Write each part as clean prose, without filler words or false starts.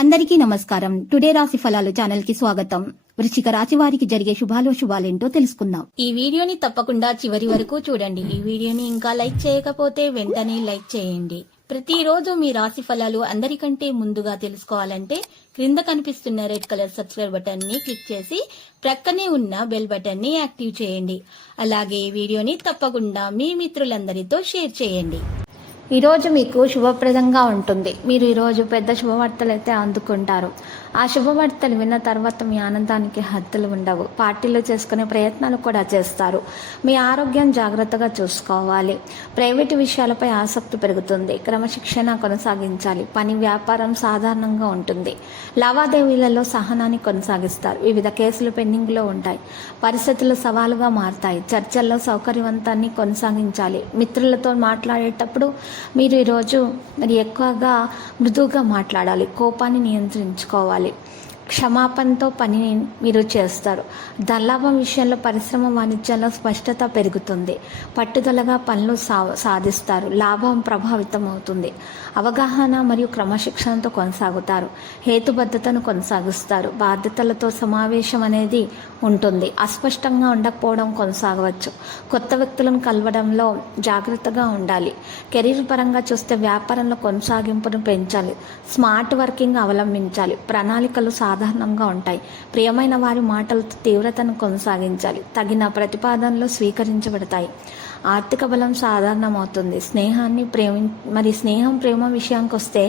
అందరికీ నమస్కారం. టుడే రాశి ఫలాలు ఛానల్ కి స్వాగతం. వృశ్చిక రాశి వారికి జరిగే శుభాలేంటో తెలుసుకుందాం. ఈ వీడియోని తప్పకుండా చివరి వరకు చూడండి. ఈ వీడియోని ఇంకా లైక్ చేయకపోతే వెంటనే లైక్ చేయండి. ప్రతిరోజు మీ రాశి ఫలాలు అందరికంటే ముందుగా తెలుసుకోవాలంటే క్రింద కనిపిస్తున్న రెడ్ కలర్ సబ్స్క్రైబ్ బటన్ ని క్లిక్ చేసి ప్రక్కనే ఉన్న బెల్ బటన్ ని యాక్టివ్ చేయండి. అలాగే ఈ వీడియోని తప్పకుండా మీ మిత్రులందరితో షేర్ చేయండి. ఈరోజు మీకు శుభప్రదంగా ఉంటుంది. మీరు ఈరోజు పెద్ద శుభవార్తలు అయితే అందుకుంటారు. ఆ శుభవార్తలు విన్న తర్వాత మీ ఆనందానికి హద్దులు ఉండవు. పార్టీలు చేసుకునే ప్రయత్నాలు కూడా చేస్తారు. మీ ఆరోగ్యం జాగ్రత్తగా చూసుకోవాలి. ప్రైవేటు విషయాలపై ఆసక్తి పెరుగుతుంది. క్రమశిక్షణ కొనసాగించాలి. పని వ్యాపారం సాధారణంగా ఉంటుంది. లావాదేవీలలో సహనాన్ని కొనసాగిస్తారు. వివిధ కేసులు పెండింగ్లో ఉంటాయి. పరిస్థితులు సవాలుగా మారుతాయి. చర్చల్లో సౌకర్యవంతాన్ని కొనసాగించాలి. మిత్రులతో మాట్లాడేటప్పుడు మీరు ఈరోజు ఎక్కువగా మృదువుగా మాట్లాడాలి. కోపాన్ని నియంత్రించుకోవాలి. క్షమాపణతో పనిని మీరు చేస్తారు. ధనలాభం విషయంలో పరిశ్రమ వాణిజ్యంలో స్పష్టత పెరుగుతుంది. పట్టుదలగా పనులు సాధిస్తారు. లాభం ప్రభావితం అవుతుంది. అవగాహన మరియు క్రమశిక్షణతో కొనసాగుతారు. హేతుబద్ధతను కొనసాగిస్తారు. బాధ్యతలతో సమావేశం అనేది ఉంటుంది. అస్పష్టంగా ఉండకపోవడం కొనసాగవచ్చు. కొత్త వ్యక్తులను కలవడంలో జాగ్రత్తగా ఉండాలి. కెరీర్ పరంగా చూస్తే వ్యాపారంలో కొనసాగింపును పెంచాలి. స్మార్ట్ వర్కింగ్ అవలంబించాలి. ప్రణాళికలు సాధారణంగా ఉంటాయి. ప్రియమైన వారి మాటలతో తీవ్రతను కొనసాగించాలి. తగిన ప్రతిపాదనలు స్వీకరించబడతాయి. ఆర్థిక బలం సాధారణమవుతుంది. స్నేహం ప్రేమ విషయానికి వస్తే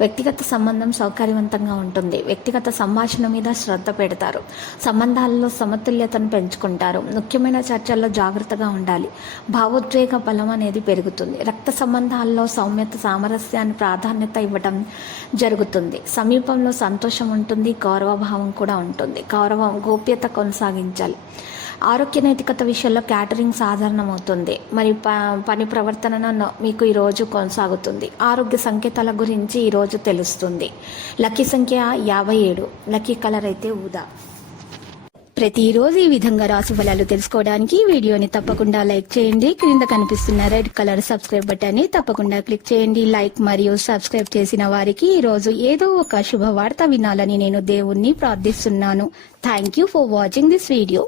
వ్యక్తిగత సంబంధం సౌకర్యవంతంగా ఉంటుంది. వ్యక్తిగత సంభాషణ మీద శ్రద్ధ పెడతారు. సంబంధాలలో సమతుల్యతను పెంచుకుంటారు. ముఖ్యమైన చర్చల్లో జాగ్రత్తగా ఉండాలి. భావోద్వేగ బలం అనేది పెరుగుతుంది. రక్త సంబంధాల్లో సౌమ్యత సామరస్యాన్ని ప్రాధాన్యత ఇవ్వడం జరుగుతుంది. సమీపంలో సంతోషం ఉంటుంది. గౌరవభావం కూడా ఉంటుంది. గోప్యత కొనసాగించాలి. ఆరోగ్య నైతికత విషయంలో క్యాటరింగ్ సాధారణమవుతుంది. మరి పని ప్రవర్తన మీకు ఈరోజు కొనసాగుతుంది. ఆరోగ్య సంకేతాల గురించి ఈరోజు తెలుస్తుంది. లక్కీ సంఖ్య 57. లక్కీ కలర్ అయితే ఊదా. ప్రతిరోజు ఈ విధంగా రాశి ఫలాలు తెలుసుకోవడానికి వీడియోని తప్పకుండా లైక్ చేయండి. క్రింద కనిపిస్తున్న రెడ్ కలర్ సబ్స్క్రైబ్ బటన్ ని తప్పకుండా క్లిక్ చేయండి. లైక్ మరియు సబ్స్క్రైబ్ చేసిన వారికి ఈ రోజు ఏదో ఒక శుభవార్త వినాలని నేను దేవుణ్ణి ప్రార్థిస్తున్నాను. Thank you for watching this video.